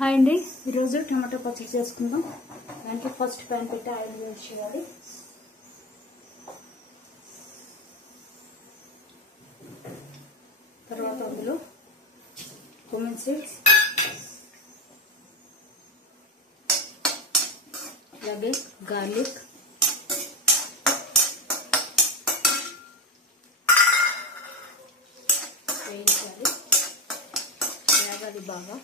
Hi అండి, ఈరోజు tomato పచ్చడి చేసుకుందాం. దానికి ఫస్ట్ ప్యాన్ పెట్టి ఆయిల్ యూజ్ చేయాలి. తర్వాత అందులో కుమిన్ సీడ్స్, అలాగే గార్లిక్, వేయించాలి. వేగాలి బాగా.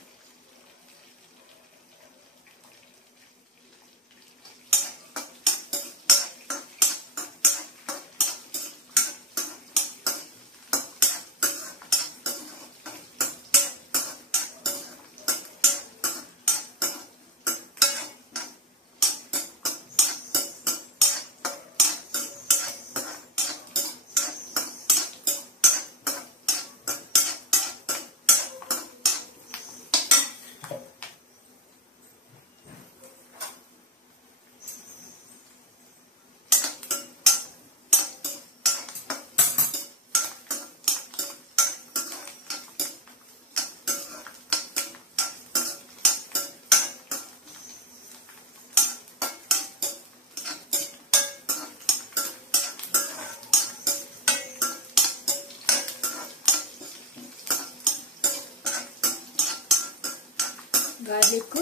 Garlic,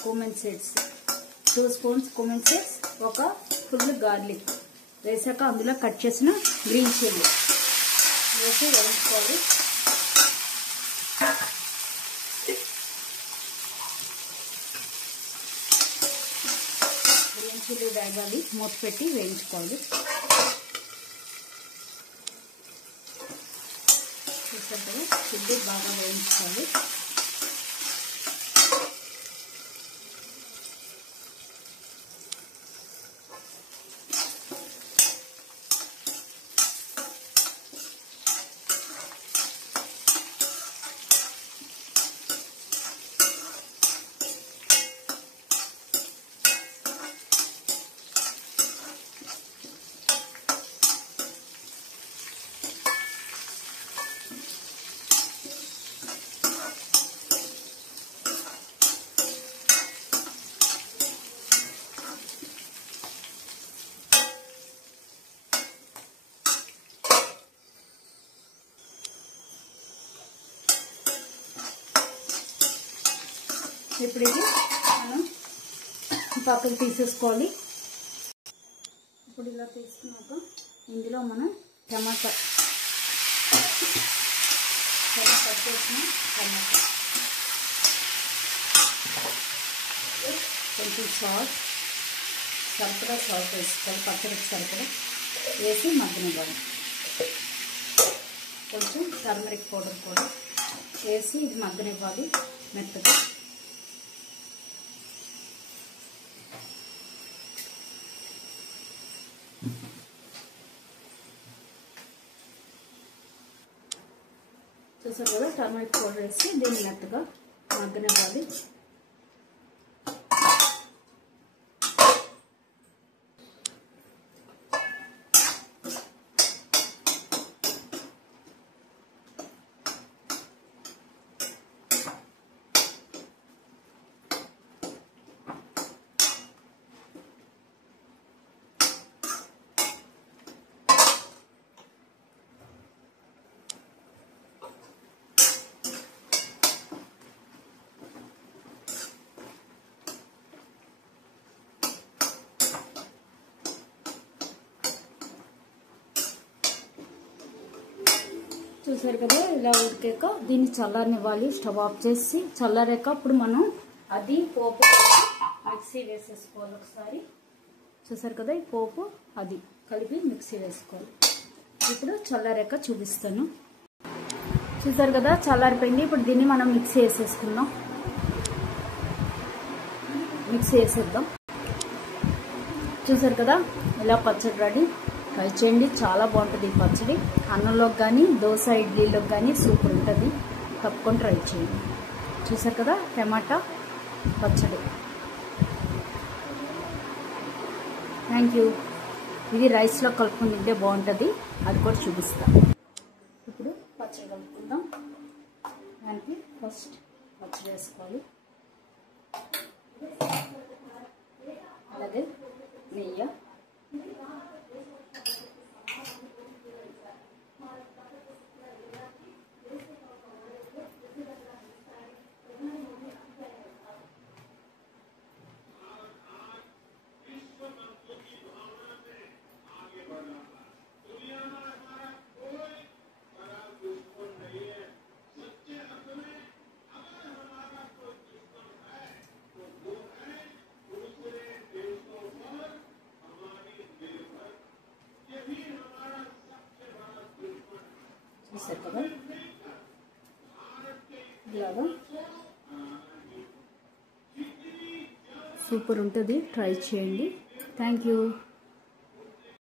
cumin seeds 2 spoons cumin seeds, ఒక ఫుల్ గార్లిక్ వేసాక అందులో కట్ చేసిన గ్రీన్ చిల్లీ వేసి వేయించుకోవాలి. గ్రీన్ చిల్లీ వేగాలి, మూత పెట్టి వేయించుకోవాలి. చూసారు కదా, చిల్లీ బాగా వేయించుకోవాలి. ఇప్పుడు ఇది మనం పక్కకు తీసేసుకోవాలి. ఇప్పుడు ఇలా తీసుకున్నాక ఇందులో మనం టమాటా కట్ చేసిన టమాటా, కొంచెం సాల్ట్, సరిపడా సాల్ట్ వేసుకోవాలి. పచ్చడికి సరిపడా వేసి మగ్గనివ్వాలి. కొంచెం టర్మరిక్ పౌడర్ కూడా వేసి ఇది మగ్గనివ్వాలి మెత్తగా. చూసారు కదా, టర్మరిక్ పౌడర్ వేసి దీన్ని మెత్తగా మగ్గనివ్వాలి. చూసారు కదా, ఇలా ఉడికాక దీన్ని చల్లారనివ్వాలి. స్టవ్ ఆఫ్ చేసి చల్లారాక అప్పుడు మనం అది పోపు మిక్సీ వేసేసుకోవాలి ఒకసారి. చూసారు కదా, ఈ పోపు అది కలిపి మిక్సీ వేసుకోవాలి. ఇప్పుడు చల్లారాక చూపిస్తాను. చూసారు కదా, చల్లారిపోయింది. ఇప్పుడు దీన్ని మనం మిక్సీ వేసేసుకుందాం. మిక్సీ వేసేద్దాం. చూసారు కదా, ఇలా పచ్చడి రెడీ. ట్రై చేయండి, చాలా బాగుంటుంది ఈ పచ్చడి. అన్నంలోకి కానీ దోశ ఇడ్లీలోకి కానీ సూపర్ ఉంటుంది. తప్పకుండా ట్రై చేయండి. చూసారు కదా, టమాటా పచ్చడి. Thank you. ఇది రైస్లో కలుపుకొని తింటే బాగుంటుంది, అది కూడా చూపిస్తాను. ఇప్పుడు పచ్చడి కలుపుకుందాం. దానికి ఫస్ట్ పచ్చడి వేసుకోవాలి. అలాగే నెయ్యి, చూసారు కదా ఇలాగా సూపర్ ఉంటుంది, ట్రై చేయండి. Thank you.